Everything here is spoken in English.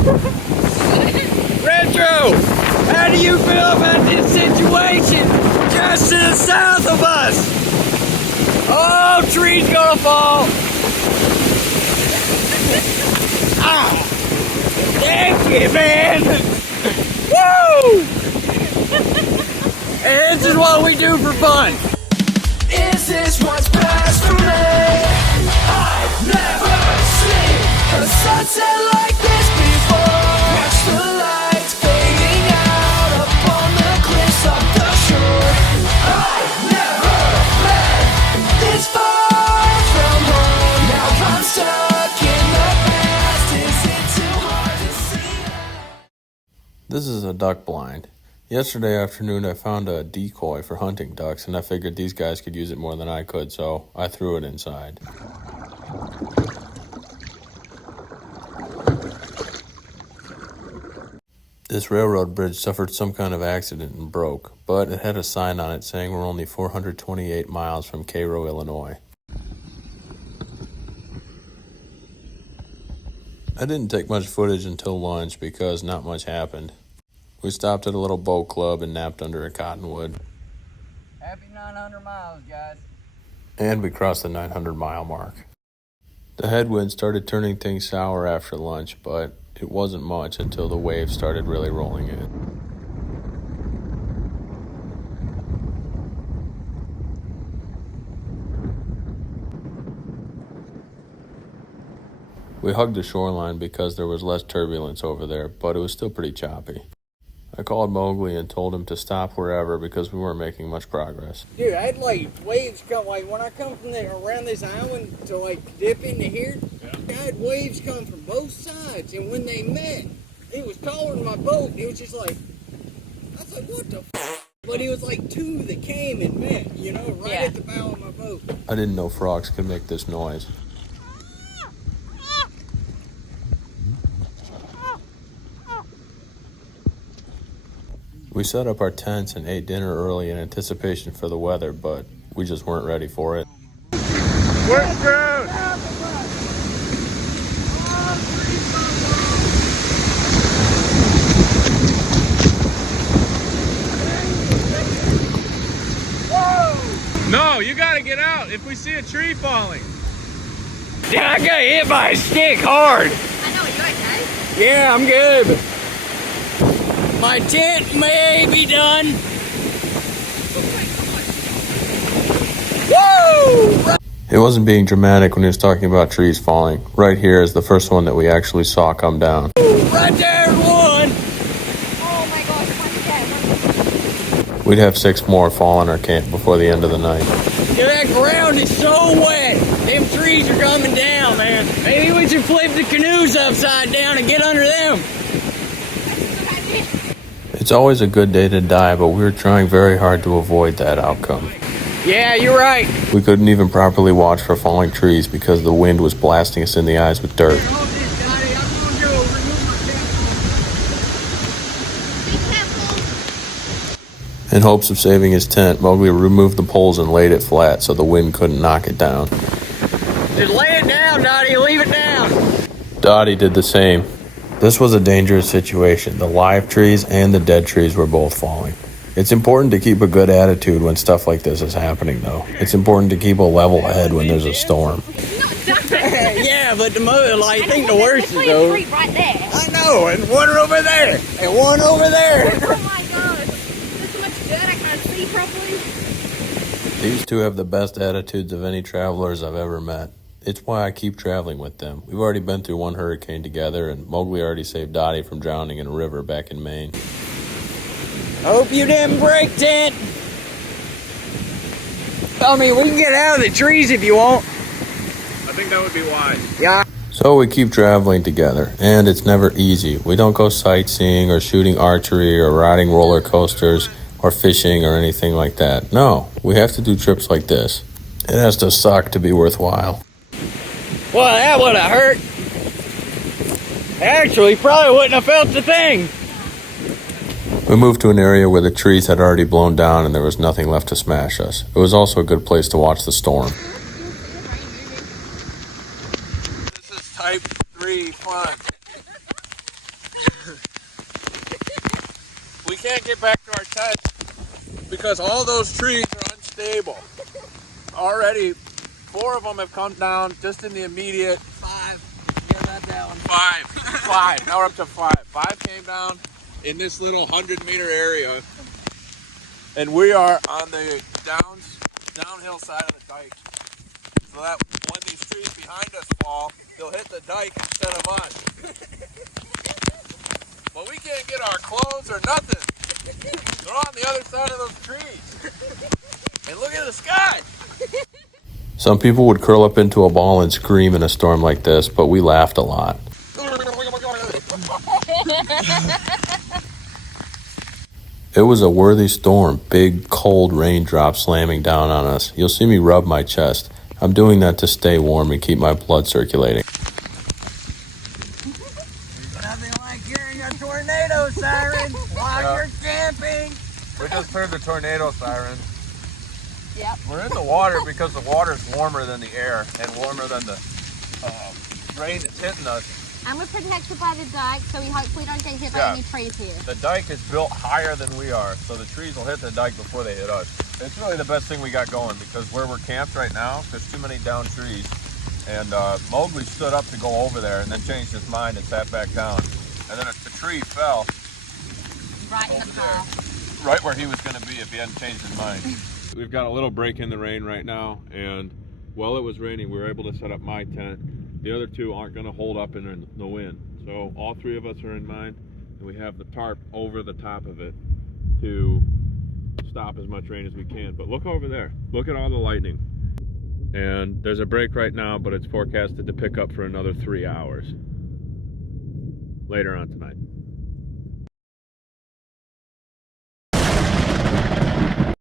Retro, how do you feel about this situation just to the south of us? Oh, tree's gonna fall. Ah, thank you, man. Woo! And this is what we do for fun. Is this what's best for me? I've never seen a sunset like this before. Watch the lights fading out upon the cliffs of the shore. I've never been this far from home. Now I'm stuck in the past. Is it too hard to see? This is a duck blind. Yesterday afternoon I found a decoy for hunting ducks and I figured these guys could use it more than I could, so I threw it inside. This railroad bridge suffered some kind of accident and broke, but it had a sign on it saying we're only 428 miles from Cairo, Illinois. I didn't take much footage until lunch because not much happened. We stopped at a little boat club and napped under a cottonwood. Happy 900 miles, guys. And we crossed the 900-mile mark. The headwind started turning things sour after lunch, but it wasn't much until the waves started really rolling in. We hugged the shoreline because there was less turbulence over there, but it was still pretty choppy. I called Mowgli and told him to stop wherever because we weren't making much progress. Dude, I had like waves come, like when I come from there around this island to like dip into here, I had waves come from both sides, and when they met, it was taller than my boat. It was just like, I was like, what the f? But it was like two that came and met, you know, right at the bow of my boat. I didn't know frogs could make this noise. We set up our tents and ate dinner early in anticipation for the weather, but we just weren't ready for it. We're screwed! No, you gotta get out if we see a tree falling. Yeah, I got hit by a stick hard. I know, you okay? Yeah, I'm good. My tent may be done. Woo! It wasn't being dramatic when he was talking about trees falling. Right here is the first one that we actually saw come down. Right there's one. Oh my gosh, one dead. We'd have 6 more fall in our camp before the end of the night. Yeah, that ground is so wet. Them trees are coming down, man. Maybe we should flip the canoes upside down and get under them. It's always a good day to die, but we were trying very hard to avoid that outcome. Yeah, you're right. We couldn't even properly watch for falling trees because the wind was blasting us in the eyes with dirt. In hopes of saving his tent, Mowgli removed the poles and laid it flat so the wind couldn't knock it down. Just lay it down, Dottie. Leave it down. Dottie did the same. This was a dangerous situation. The live trees and the dead trees were both falling. It's important to keep a good attitude when stuff like this is happening, though. It's important to keep a level head when there's a storm. Yeah, but the mother, like, I think the worst is over. Right there. I know, and one over there, and one over there. Oh my gosh. There's so much dirt I can't see properly. These two have the best attitudes of any travelers I've ever met. It's why I keep traveling with them. We've already been through one hurricane together, and Mowgli already saved Dottie from drowning in a river back in Maine. Hope you didn't break, tent. I mean, we can get out of the trees if you want. I think that would be wise. Yeah. So we keep traveling together, and it's never easy. We don't go sightseeing or shooting archery or riding roller coasters or fishing or anything like that. No, we have to do trips like this. It has to suck to be worthwhile. Well, that would have hurt. Actually, probably wouldn't have felt the thing. We moved to an area where the trees had already blown down and there was nothing left to smash us. It was also a good place to watch the storm. This is type 3 fun. can't get back to our tent because all those trees are unstable. Already, 4 of them have come down just in the immediate. 5. Get that down. 5. Now we're up to 5. 5 came down in this little 100-meter area, and we are on the downhill side of the dike. So that when these trees behind us fall, they'll hit the dike instead of us. But we can't get our clothes or nothing. They're on the other side of those trees. And look at the sky. Some people would curl up into a ball and scream in a storm like this, but we laughed a lot. It was a worthy storm, big, cold raindrops slamming down on us. You'll see me rub my chest. I'm doing that to stay warm and keep my blood circulating. Nothing like hearing a tornado siren while you're camping. We just heard the tornado siren. Yep. We're in the water because the water's warmer than the air and warmer than the rain that's hitting us. And we're protected by the dike, so we hopefully don't get hit by Yeah. any trees here. The dike is built higher than we are, so the trees will hit the dike before they hit us. It's really the best thing we got going because where we're camped right now, there's too many down trees. And Mowgli stood up to go over there and then changed his mind and sat back down. And then the tree fell Right in over the there, path. right where he was going to be if he hadn't changed his mind. We've got a little break in the rain right now, and while it was raining, we were able to set up my tent. The other 2 aren't going to hold up in the wind. So all 3 of us are in mine, and we have the tarp over the top of it to stop as much rain as we can. But look over there. Look at all the lightning. And there's a break right now, but it's forecasted to pick up for another 3 hours later on tonight.